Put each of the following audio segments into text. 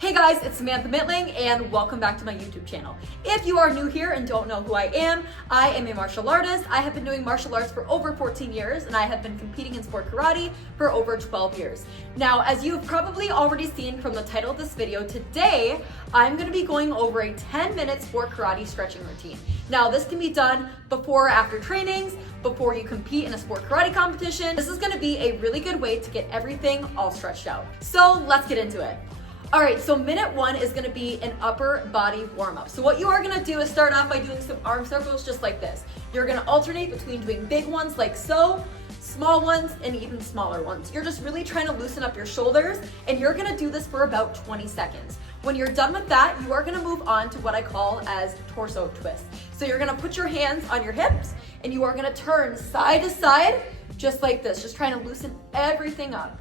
Hey guys, it's Samantha Mitling and welcome back to my YouTube channel. If you are new here and don't know who I am a martial artist. I have been doing martial arts for over 14 years and I have been competing in sport karate for over 12 years. Now, as you've probably already seen from the title of this video, today I'm going to be going over a 10-minute sport karate stretching routine. Now, this can be done before or after trainings, before you compete in a sport karate competition. This is going to be a really good way to get everything all stretched out. So let's get into it. All right, so minute one is gonna be an upper body warm-up. So what you are gonna do is start off by doing some arm circles just like this. You're gonna alternate between doing big ones like so, small ones, and even smaller ones. You're just really trying to loosen up your shoulders, and you're gonna do this for about 20 seconds. When you're done with that, you are gonna move on to what I call as torso twist. So you're gonna put your hands on your hips, and you are gonna turn side to side, just like this, just trying to loosen everything up.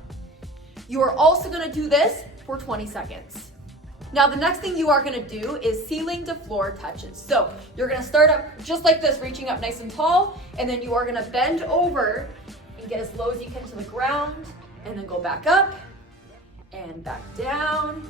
You are also gonna do this for 20 seconds. Now, the next thing you are gonna do is ceiling to floor touches. So you're gonna start up just like this, reaching up nice and tall, and then you are gonna bend over and get as low as you can to the ground, and then go back up, and back down,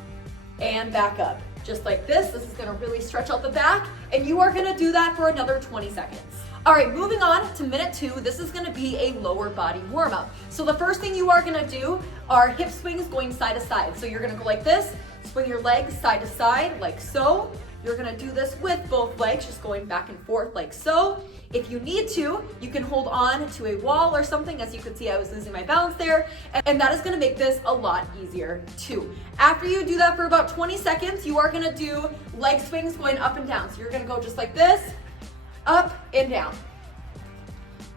and back up. Just like this. This is gonna really stretch out the back, and you are gonna do that for another 20 seconds. All right, moving on to minute two, this is gonna be a lower body warm-up. So the first thing you are gonna do are hip swings going side to side. So you're gonna go like this, swing your legs side to side, like so. You're gonna do this with both legs, just going back and forth like so. If you need to, you can hold on to a wall or something. As you can see, I was losing my balance there, and that is gonna make this a lot easier too. After you do that for about 20 seconds, you are gonna do leg swings going up and down. So you're gonna go just like this, up and down.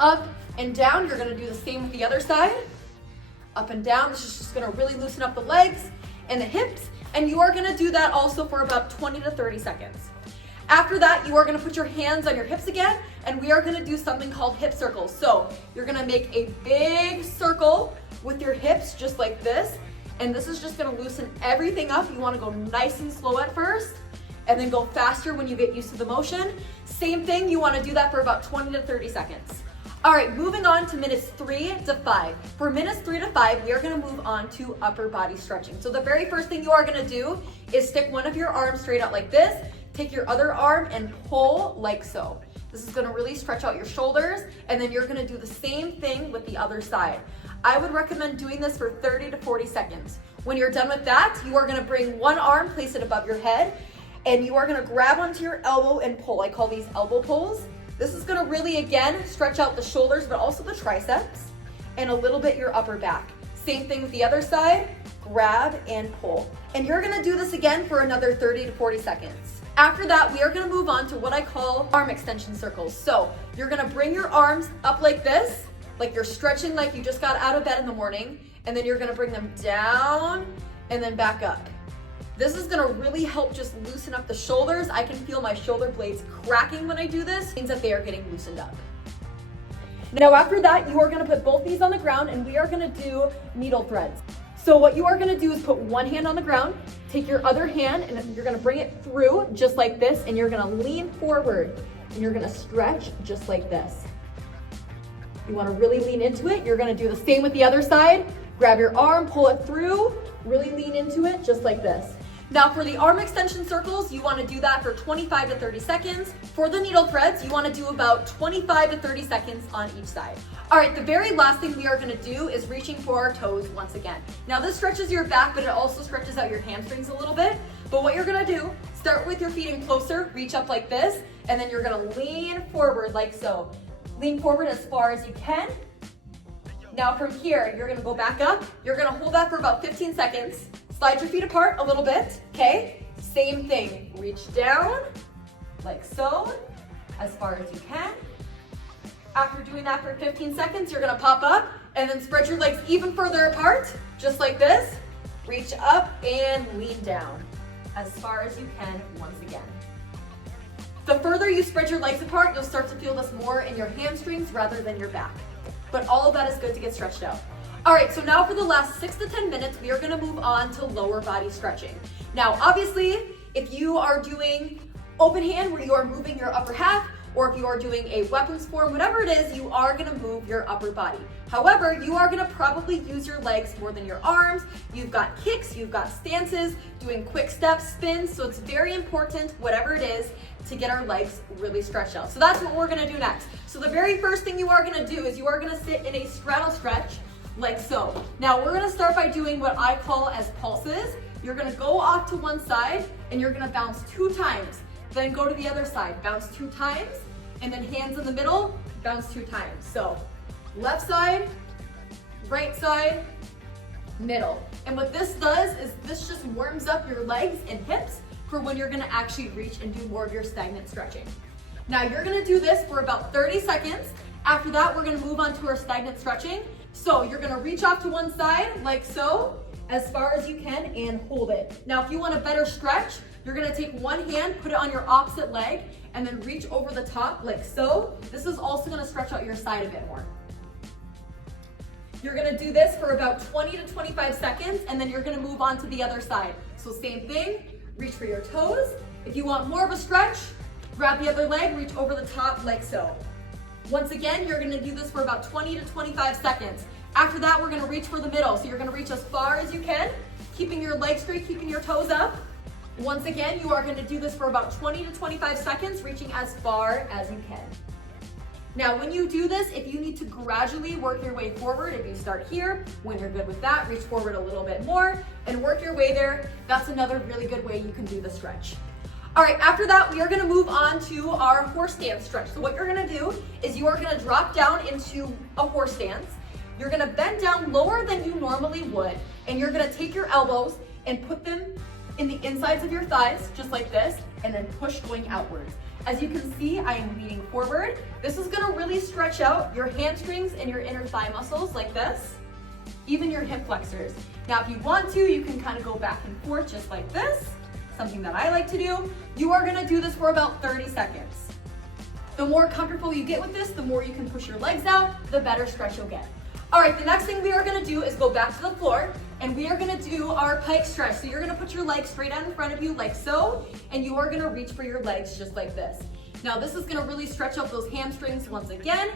Up and down. You're gonna do the same with the other side. Up and down. This is just gonna really loosen up the legs and the hips. And you are gonna do that also for about 20 to 30 seconds. After that, you are gonna put your hands on your hips again, and we are gonna do something called hip circles. So you're gonna make a big circle with your hips just like this. And this is just gonna loosen everything up. You wanna go nice and slow at first, and then go faster when you get used to the motion. Same thing, you wanna do that for about 20 to 30 seconds. All right, moving on to minutes 3 to 5. For minutes 3 to 5, we are gonna move on to upper body stretching. So the very first thing you are gonna do is stick one of your arms straight out like this, take your other arm and pull like so. This is gonna really stretch out your shoulders, and then you're gonna do the same thing with the other side. I would recommend doing this for 30 to 40 seconds. When you're done with that, you are gonna bring one arm, place it above your head, and you are gonna grab onto your elbow and pull. I call these elbow pulls. This is gonna really, again, stretch out the shoulders, but also the triceps, and a little bit your upper back. Same thing with the other side, grab and pull. And you're gonna do this again for another 30 to 40 seconds. After that, we are gonna move on to what I call arm extension circles. So you're gonna bring your arms up like this, like you're stretching like you just got out of bed in the morning, and then you're gonna bring them down and then back up. This is gonna really help just loosen up the shoulders. I can feel my shoulder blades cracking when I do this. It means that they are getting loosened up. Now after that, you are gonna put both these on the ground, and we are gonna do needle threads. So what you are gonna do is put one hand on the ground, take your other hand, and you're gonna bring it through just like this, and you're gonna lean forward, and you're gonna stretch just like this. You wanna really lean into it. You're gonna do the same with the other side. Grab your arm, pull it through, really lean into it just like this. Now for the arm extension circles, you wanna do that for 25 to 30 seconds. For the needle threads, you wanna do about 25 to 30 seconds on each side. All right, the very last thing we are gonna do is reaching for our toes once again. Now this stretches your back, but it also stretches out your hamstrings a little bit. But what you're gonna do, start with your feet in closer, reach up like this, and then you're gonna lean forward like so. Lean forward as far as you can. Now from here, you're gonna go back up. You're gonna hold that for about 15 seconds. Slide your feet apart a little bit, okay? Same thing, reach down, like so, as far as you can. After doing that for 15 seconds, you're gonna pop up and then spread your legs even further apart, just like this. Reach up and lean down, as far as you can once again. The further you spread your legs apart, you'll start to feel this more in your hamstrings rather than your back. But all of that is good to get stretched out. All right, so now for the last 6 to 10 minutes, we are gonna move on to lower body stretching. Now, obviously, if you are doing open hand where you are moving your upper half, or if you are doing a weapons form, whatever it is, you are gonna move your upper body. However, you are gonna probably use your legs more than your arms. You've got kicks, you've got stances, doing quick steps, spins, so it's very important, whatever it is, to get our legs really stretched out. So that's what we're gonna do next. So the very first thing you are gonna do is you are gonna sit in a straddle stretch like so. Now we're gonna start by doing what I call as pulses. You're gonna go off to one side and you're gonna bounce 2 times. Then go to the other side, bounce 2 times, and then hands in the middle, bounce 2 times. So left side, right side, middle. And what this does is this just warms up your legs and hips for when you're gonna actually reach and do more of your stagnant stretching. Now you're gonna do this for about 30 seconds. After that, we're gonna move on to our stagnant stretching. So you're gonna reach off to one side like so, as far as you can, and hold it. Now if you want a better stretch, you're gonna take one hand, put it on your opposite leg, and then reach over the top like so. This is also gonna stretch out your side a bit more. You're gonna do this for about 20 to 25 seconds, and then you're gonna move on to the other side. So same thing, reach for your toes. If you want more of a stretch, grab the other leg, reach over the top like so. Once again, you're gonna do this for about 20 to 25 seconds. After that, we're gonna reach for the middle. So you're gonna reach as far as you can, keeping your legs straight, keeping your toes up. Once again, you are gonna do this for about 20 to 25 seconds, reaching as far as you can. Now, when you do this, if you need to gradually work your way forward, if you start here, when you're good with that, reach forward a little bit more and work your way there. That's another really good way you can do the stretch. All right, after that, we are gonna move on to our horse stance stretch. So what you're gonna do is you are gonna drop down into a horse stance. You're gonna bend down lower than you normally would, and you're gonna take your elbows and put them in the insides of your thighs, just like this, and then push going outwards. As you can see, I am leaning forward. This is gonna really stretch out your hamstrings and your inner thigh muscles like this, even your hip flexors. Now, if you want to, you can kind of go back and forth just like this, something that I like to do. You are gonna do this for about 30 seconds. The more comfortable you get with this, the more you can push your legs out, the better stretch you'll get. All right, the next thing we are gonna do is go back to the floor, and we are gonna do our pike stretch. So you're gonna put your legs straight out in front of you like so, and you are gonna reach for your legs just like this. Now this is gonna really stretch out those hamstrings once again.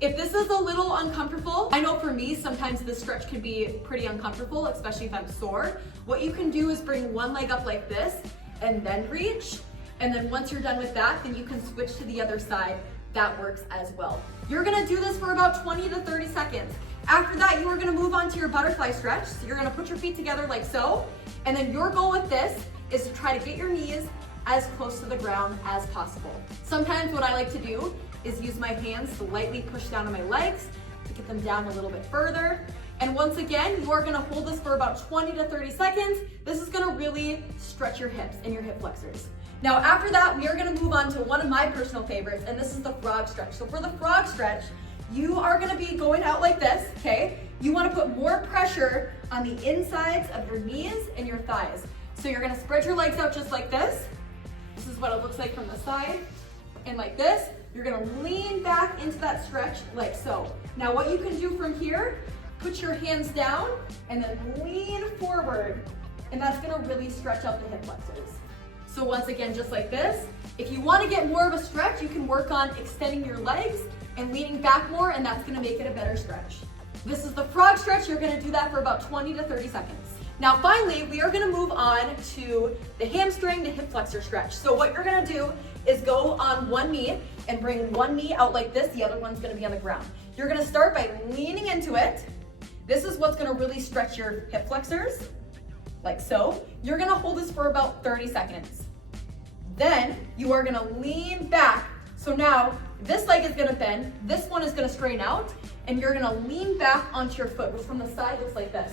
If this is a little uncomfortable, I know for me, sometimes this stretch can be pretty uncomfortable, especially if I'm sore. What you can do is bring one leg up like this, and then reach. And then once you're done with that, then you can switch to the other side. That works as well. You're gonna do this for about 20 to 30 seconds. After that, you are gonna move on to your butterfly stretch. So you're gonna put your feet together like so, and then your goal with this is to try to get your knees as close to the ground as possible. Sometimes what I like to do is use my hands to lightly push down on my legs to get them down a little bit further. And once again, you are gonna hold this for about 20 to 30 seconds. This is gonna really stretch your hips and your hip flexors. Now after that, we are gonna move on to one of my personal favorites, and this is the frog stretch. So for the frog stretch, you are gonna be going out like this, okay? You wanna put more pressure on the insides of your knees and your thighs. So you're gonna spread your legs out just like this. This is what it looks like from the side. And like this, you're gonna lean back into that stretch like so. Now what you can do from here, put your hands down and then lean forward. And that's gonna really stretch out the hip flexors. So once again, just like this. If you wanna get more of a stretch, you can work on extending your legs and leaning back more, and that's gonna make it a better stretch. This is the frog stretch. You're gonna do that for about 20 to 30 seconds. Now finally, we are gonna move on to the hamstring to hip flexor stretch. So what you're gonna do is go on one knee and bring one knee out like this, the other one's gonna be on the ground. You're gonna start by leaning into it. This is what's gonna really stretch your hip flexors, like so. You're gonna hold this for about 30 seconds. Then you are gonna lean back. So now this leg is gonna bend, this one is gonna straighten out, and you're gonna lean back onto your foot, which from the side looks like this.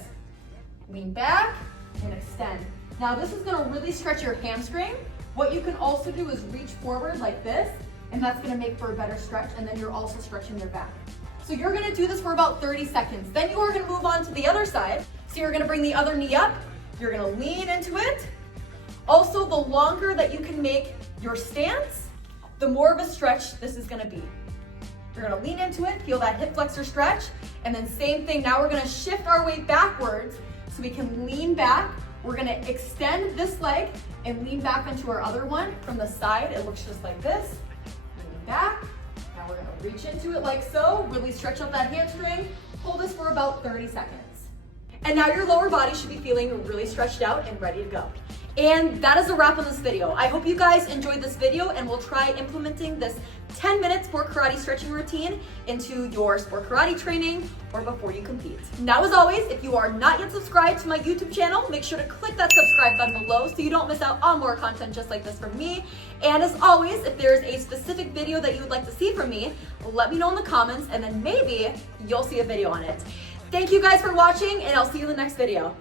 Lean back and extend. Now this is gonna really stretch your hamstring. What you can also do is reach forward like this, and that's gonna make for a better stretch, and then you're also stretching your back. So you're gonna do this for about 30 seconds. Then you are gonna move on to the other side. So you're gonna bring the other knee up, you're gonna lean into it. Also, the longer that you can make your stance, the more of a stretch this is gonna be. You're gonna lean into it, feel that hip flexor stretch, and then same thing, now we're gonna shift our weight backwards so we can lean back. We're gonna extend this leg and lean back into our other one. From the side, it looks just like this. Lean back. Now we're gonna reach into it like so, really stretch out that hamstring. Hold this for about 30 seconds. And now your lower body should be feeling really stretched out and ready to go. And that is a wrap on this video. I hope you guys enjoyed this video and will try implementing this 10-minute sport karate stretching routine into your sport karate training or before you compete. Now, as always, if you are not yet subscribed to my YouTube channel, make sure to click that subscribe button below so you don't miss out on more content just like this from me. And as always, if there's a specific video that you would like to see from me, let me know in the comments and then maybe you'll see a video on it. Thank you guys for watching, and I'll see you in the next video.